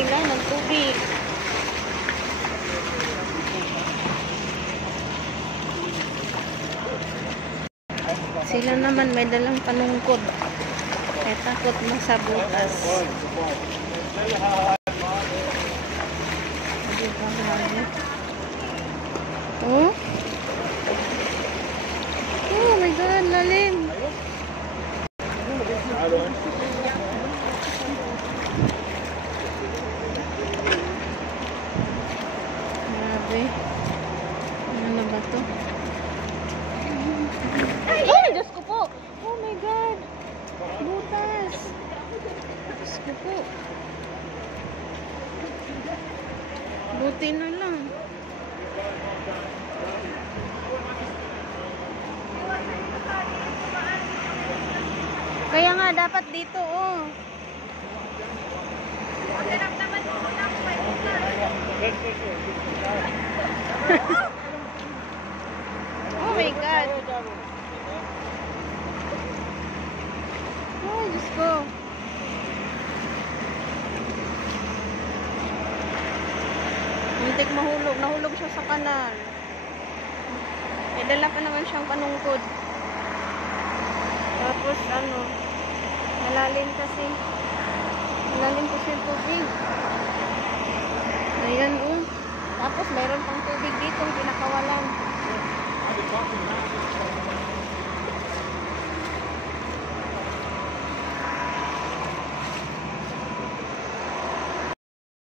sila ng tubig. Sila naman may dalang panungkod. Kaya takot masabutas. Oh? Oh my God, lalim. Grabe. Ano ba to? Ay, Diyos ko po. Oh my God. Butas. Diyos ko po. Buti na lang. Kaya nga, dapat dito, oh. Oh my God. Oh, Diyos ko. Muntik mahulog. Nahulog siya sa kanal. May dala pa naman siyang panungkod. Tapos, ano, malalim kasi. Malalim kasi yung tubig. Ayan, oh. Tapos, mayroon pang tubig